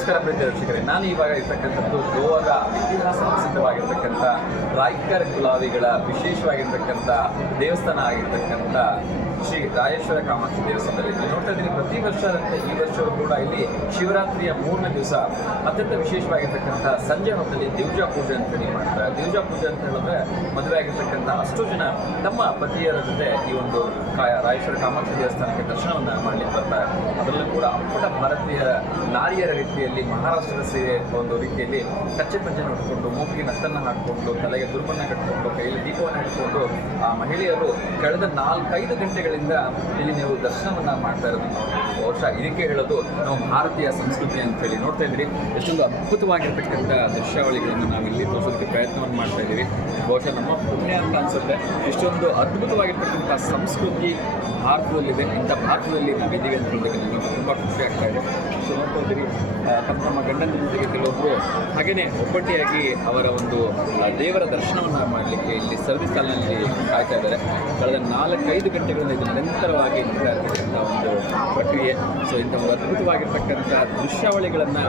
ನಮಸ್ಕಾರ ಪ್ರೀತಿ ನಾನು ಇವಾಗ ಇರ್ತಕ್ಕಂಥದ್ದು ಗೋವಾದ ಇತಿಹಾಸ ಪ್ರಸಿದ್ಧವಾಗಿರ್ತಕ್ಕಂಥ ರಾಯ್ಕರ್ ಗುಲಾವಿಗಳ ವಿಶೇಷವಾಗಿರ್ತಕ್ಕಂಥ ದೇವಸ್ಥಾನ ಆಗಿರ್ತಕ್ಕಂಥ ಶ್ರೀ ರಾಯೇಶ್ವರ ಕಾಮಾಕ್ಷಿ ದೇವಸ್ಥಾನದಲ್ಲಿ ನೋಡ್ತಾ ಇದ್ದೀನಿ. ಪ್ರತಿ ವರ್ಷದಂತೆ ಈ ವರ್ಷವೂ ಕೂಡ ಇಲ್ಲಿ ಶಿವರಾತ್ರಿಯ ಮೂರನೇ ದಿವಸ ಅತ್ಯಂತ ವಿಶೇಷವಾಗಿರ್ತಕ್ಕಂಥ ಸಂಜೆ ಹೊತ್ತಲ್ಲಿ ದಿವ್ಜಾ ಪೂಜೆ ಅಂತ ಹೇಳಿ ಮಾಡ್ತಾರೆ. ದಿವ್ಜಾ ಪೂಜೆ ಅಂತ ಹೇಳಿದ್ರೆ ಮದುವೆ ಆಗಿರ್ತಕ್ಕಂಥ ಅಷ್ಟು ಜನ ತಮ್ಮ ಪತಿಯರ ಜೊತೆ ಈ ಒಂದು ರಾಯೇಶ್ವರ ಕಾಮಾಕ್ಷಿ ದೇವಸ್ಥಾನಕ್ಕೆ ದರ್ಶನವನ್ನು ಮಾಡಲಿಕ್ಕೆ ಬರ್ತಾರೆ. ಅದರಲ್ಲೂ ಕೂಡ ಅಪ್ಪಟ ಭಾರತೀಯ ನಾರಿಯರ ರೀತಿಯಲ್ಲಿ ಮಹಾರಾಷ್ಟ್ರದ ಸೀರೆ ಒಂದು ರೀತಿಯಲ್ಲಿ ಕಚ್ಚೆ ಪಂಚೆನ ಉಟ್ಕೊಂಡು ಮೂಗಿಗೆ ನತ್ತನ್ನು ಹಾಕಿಕೊಂಡು ತಲೆಗೆ ದುರ್ಬನ್ನ ಕಟ್ಟಿಕೊಂಡು ಕೈಯಲ್ಲಿ ದೀಪವನ್ನು ಇಟ್ಕೊಂಡು ಆ ಮಹಿಳೆಯರು ಕಳೆದ ನಾಲ್ಕೈದು ಗಂಟೆಗಳಿಂದ ಇಲ್ಲಿ ನೀವು ದರ್ಶನವನ್ನ ಮಾಡ್ತಾ ಇರೋದು. ಬಹುಶಃ ಇದಕ್ಕೆ ಹೇಳೋದು ನಾವು ಭಾರತೀಯ ಸಂಸ್ಕೃತಿ ಅಂತ ಹೇಳಿ ನೋಡ್ತಾ ಇದ್ರಿ ಎಷ್ಟೊಂದು ಅದ್ಭುತವಾಗಿರ್ತಕ್ಕಂಥ ದೃಶ್ಯಾವಳಿಗಳನ್ನು ನಾವು ಇಲ್ಲಿ ತೋರಿಸೋದಕ್ಕೆ ಪ್ರಯತ್ನವನ್ನು ಮಾಡ್ತಾ ಇದ್ದೀವಿ ಬಹುಶಃ ನಮ್ಮ ಪುಣ್ಯ ಅಂತ ಅನ್ಸುತ್ತೆ. ಎಷ್ಟೊಂದು ಅದ್ಭುತವಾಗಿರ್ತಕ್ಕಂಥ ಸಂಸ್ಕೃತಿ ಭಾರತದಲ್ಲಿದೆ. ಇಂಥ ಭಾರತದಲ್ಲಿ ನಾವಿದ್ದೀವಿ ಅಂತ ನಮಗೆ ತುಂಬ ಖುಷಿ ಆಗ್ತಾ ಇದೆ. ಸೊ ನೋಡ್ಕೊಳ್ತೀರಿ ತಮ್ಮ ತಮ್ಮ ಗಂಡನ ಜೊತೆಗೆ ಕೆಲವೊಬ್ಬರು ಹಾಗೆಯೇ ಒಬ್ಬಟ್ಟಿಯಾಗಿ ಅವರ ಒಂದು ದೇವರ ದರ್ಶನವನ್ನು ಮಾಡಲಿಕ್ಕೆ ಇಲ್ಲಿ ಸರ್ವಿಸ್ ಹಾಲ್ನಲ್ಲಿ ಕಾಯ್ತಾ ಇದ್ದಾರೆ. ಕಳೆದ ನಾಲ್ಕೈದು ಗಂಟೆಗಳಿಂದ ಇದು ನಿರಂತರವಾಗಿ ನಡೀತಾ ಇರತಕ್ಕಂಥ ಒಂದು ಪ್ರಕ್ರಿಯೆ. ಸೊ ಇಂಥ ಒಂದು ಅದ್ಭುತವಾಗಿರ್ತಕ್ಕಂಥ ದೃಶ್ಯಾವಳಿಗಳನ್ನು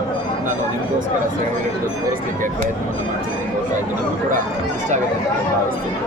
ನಾನು ನಿಮಗೋಸ್ಕರ ಸೆರೆ ತೋರಿಸಲಿಕ್ಕೆ ಪ್ರಯತ್ನವನ್ನು ಮಾಡ್ತೀನಿ ಇದು ನಮಗೂ ಕೂಡ ಇಷ್ಟ ಆಗುತ್ತೆ ಅಂತ ಭಾವಿಸ್ತೀನಿ.